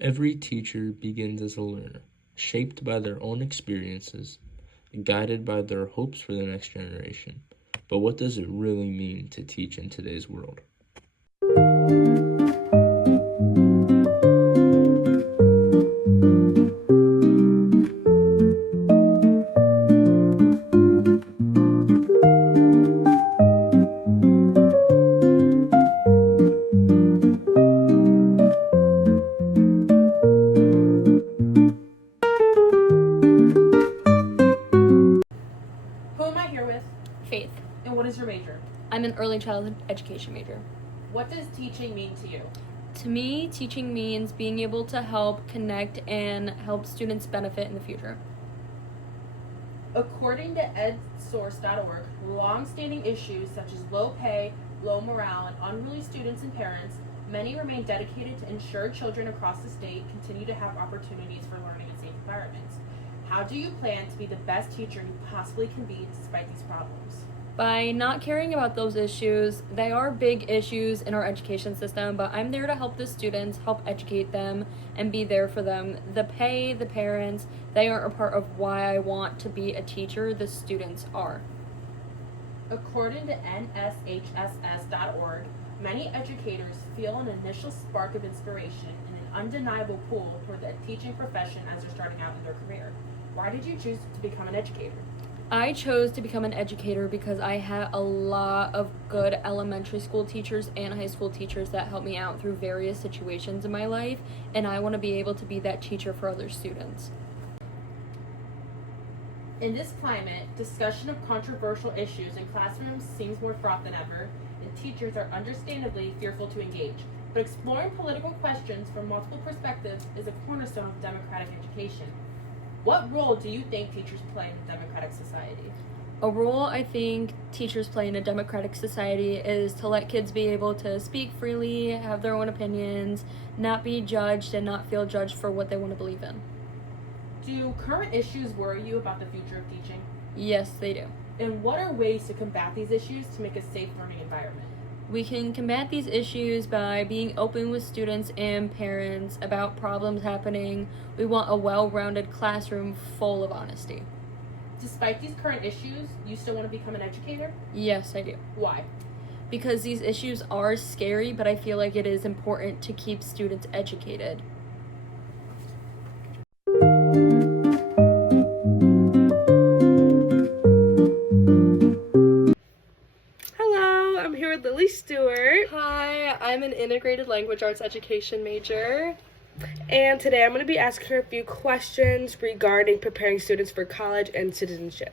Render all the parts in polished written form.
Every teacher begins as a learner, shaped by their own experiences, guided by their hopes for the next generation. But what does it really mean to teach in today's world? Who am I here with? Faith. And what is your major? I'm an early childhood education major. What does teaching mean to you? To me, teaching means being able to help connect and help students benefit in the future. According to edsource.org, long-standing issues such as low pay, low morale, and unruly students and parents, many remain dedicated to ensure children across the state continue to have opportunities for learning in safe environments. How do you plan to be the best teacher you possibly can be despite these problems? By not caring about those issues, they are big issues in our education system, but I'm there to help the students, help educate them, and be there for them. The pay, the parents, they aren't a part of why I want to be a teacher, the students are. According to nshss.org, many educators feel an initial spark of inspiration and an undeniable pull toward the teaching profession as they're starting out in their career. Why did you choose to become an educator? I chose to become an educator because I had a lot of good elementary school teachers and high school teachers that helped me out through various situations in my life, and I want to be able to be that teacher for other students. In this climate, discussion of controversial issues in classrooms seems more fraught than ever, and teachers are understandably fearful to engage. But exploring political questions from multiple perspectives is a cornerstone of democratic education. What role do you think teachers play in a democratic society? A role I think teachers play in a democratic society is to let kids be able to speak freely, have their own opinions, not be judged, and not feel judged for what they want to believe in. Do current issues worry you about the future of teaching? Yes, they do. And what are ways to combat these issues to make a safe learning environment? We can combat these issues by being open with students and parents about problems happening. We want a well-rounded classroom full of honesty. Despite these current issues, you still want to become an educator? Yes, I do. Why? Because these issues are scary, but I feel like it is important to keep students educated. I'm here with Lily Stewart. Hi, I'm an integrated language arts education major. And today I'm going to be asking her a few questions regarding preparing students for college and citizenship.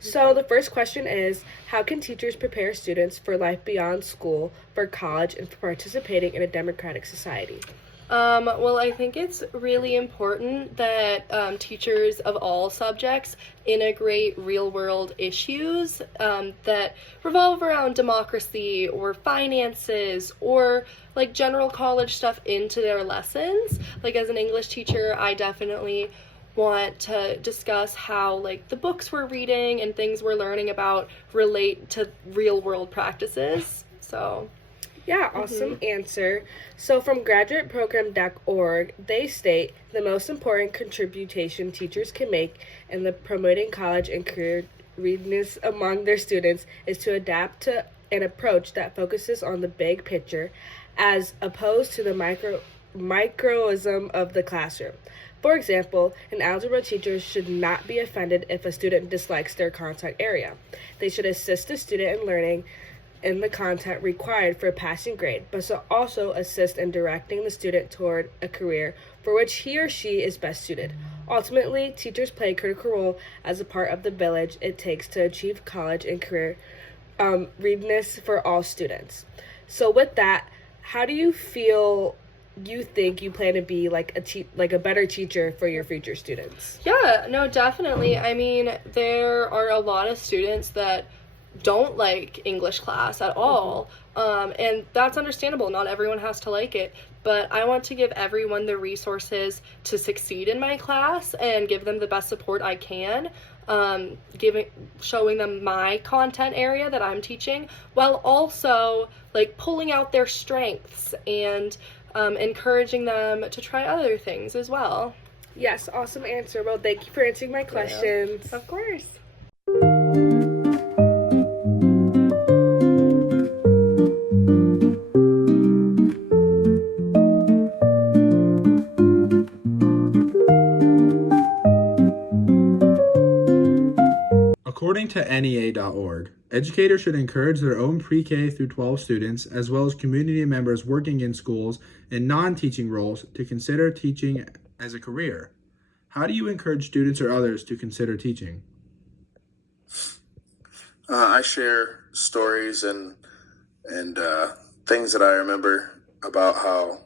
So the first question is, how can teachers prepare students for life beyond school, for college, and for participating in a democratic society? Well, I think it's really important that teachers of all subjects integrate real-world issues that revolve around democracy or finances or like general college stuff into their lessons. Like as an English teacher, I definitely want to discuss how like the books we're reading and things we're learning about relate to real-world practices. So yeah, awesome answer. So from graduateprogram.org, they state the most important contribution teachers can make in the promoting college and career readiness among their students is to adapt to an approach that focuses on the big picture as opposed to the microism of the classroom. For example, an algebra teacher should not be offended if a student dislikes their content area. They should assist the student in learning in the content required for a passing grade, but should also assist in directing the student toward a career for which he or she is best suited. Ultimately, teachers play a critical role as a part of the village it takes to achieve college and career readiness for all students. So with that, how do you feel you think you plan to be like a better teacher for your future students? yeah, no, definitely. I mean, there are a lot of students that don't like English class at all, and that's understandable. Not everyone has to like it, but I want to give everyone the resources to succeed in my class and give them the best support I can, showing them my content area that I'm teaching, while also like pulling out their strengths and encouraging them to try other things as well. Yes, awesome answer. Well, thank you for answering my questions. Of course. According to NEA.org, educators should encourage their own pre-K through 12 students, as well as community members working in schools in non-teaching roles, to consider teaching as a career. How do you encourage students or others to consider teaching? I share stories and things that I remember about how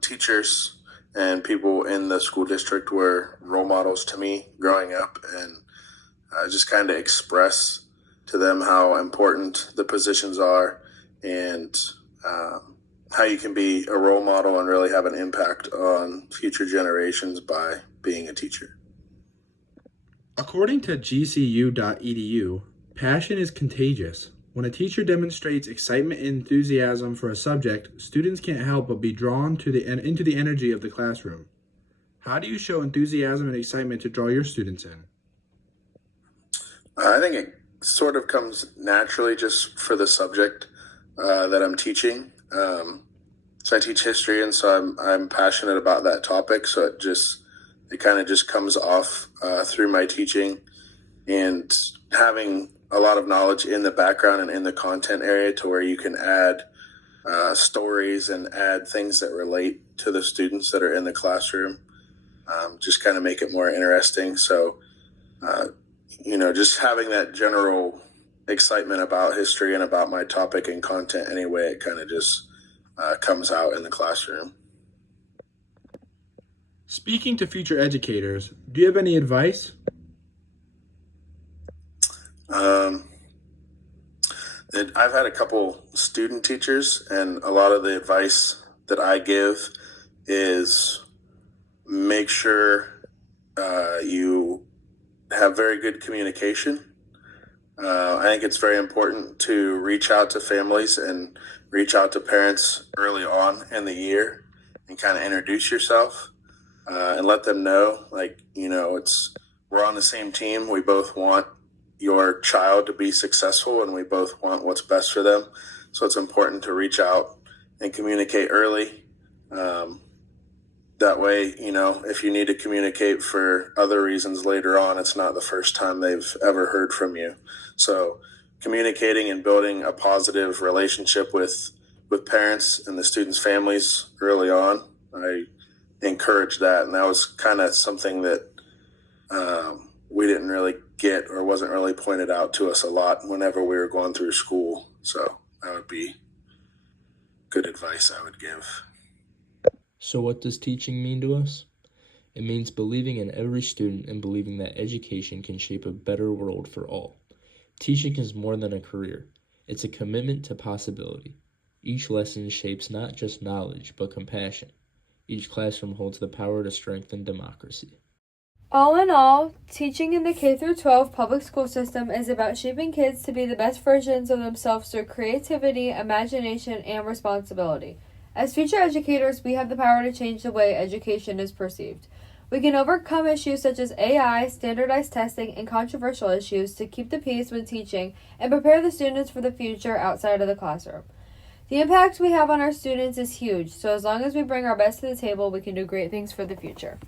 teachers and people in the school district were role models to me growing up, and just kind of express to them how important the positions are, and how you can be a role model and really have an impact on future generations by being a teacher. According to gcu.edu, passion is contagious. When a teacher demonstrates excitement and enthusiasm for a subject, students can't help but be drawn into the energy of the classroom. How do you show enthusiasm and excitement to draw your students in? I think it sort of comes naturally just for the subject that I'm teaching. So I teach history, and so I'm passionate about that topic. So it kind of just comes off through my teaching, and having a lot of knowledge in the background and in the content area to where you can add stories and add things that relate to the students that are in the classroom. Just kind of make it more interesting. So, just having that general excitement about history and about my topic and content anyway, it kind of just comes out in the classroom. Speaking to future educators, do you have any advice? I've had a couple student teachers, and a lot of the advice that I give is make sure you have very good communication. I think it's very important to reach out to families and reach out to parents early on in the year and kind of introduce yourself and let them know, we're on the same team. We both want your child to be successful, and we both want what's best for them. So it's important to reach out and communicate early. That way, if you need to communicate for other reasons later on, it's not the first time they've ever heard from you. So communicating and building a positive relationship with parents and the students' families early on, I encourage that. And that was kind of something that we didn't really get, or wasn't really pointed out to us a lot whenever we were going through school. So that would be good advice I would give. So what does teaching mean to us? It means believing in every student and believing that education can shape a better world for all. Teaching is more than a career. It's a commitment to possibility. Each lesson shapes not just knowledge, but compassion. Each classroom holds the power to strengthen democracy. All in all, teaching in the K-12 public school system is about shaping kids to be the best versions of themselves through creativity, imagination, and responsibility. As future educators, we have the power to change the way education is perceived. We can overcome issues such as AI, standardized testing, and controversial issues to keep the peace when teaching and prepare the students for the future outside of the classroom. The impact we have on our students is huge, so as long as we bring our best to the table, we can do great things for the future.